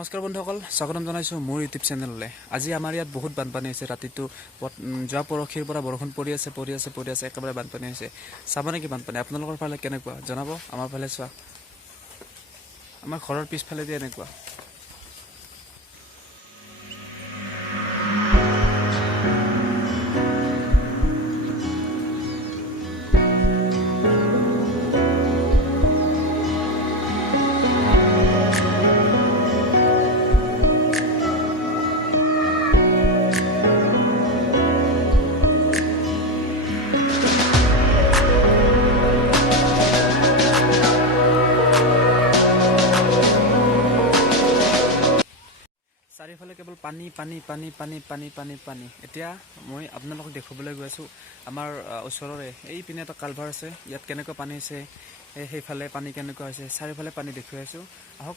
নমস্কাৰ বন্ধুসকল, স্বাগতম জনাইছোঁ মোৰ ইউটিউব চেনেললৈ। আজি আমাৰ ইয়াত বহুত বানপানী হৈছে। ৰাতিটো যোৱা পৰহিৰ পৰা বৰষুণ পৰি আছে, একেবাৰে বানপানী হৈছে। চাব নেকি বানপানী? আপোনালোকৰ ফালে কেনেকুৱা জনাব। আমাৰ ফালে চোৱা, আমাৰ ঘৰৰ পিছফালে যে এনেকুৱা। চাৰিওফালে কেৱল পানী পানী পানী পানী পানী পানী পানী। এতিয়া মই আপোনালোকক দেখুৱাবলৈ গৈ আছোঁ আমাৰ ওচৰৰে এইপিনে এটা কালভাৰ আছে। ইয়াত কেনেকুৱা পানী হৈছে, সেইফালে পানী কেনেকুৱা হৈছে, চাৰিওফালে পানী দেখুৱাই আছোঁ। আহক।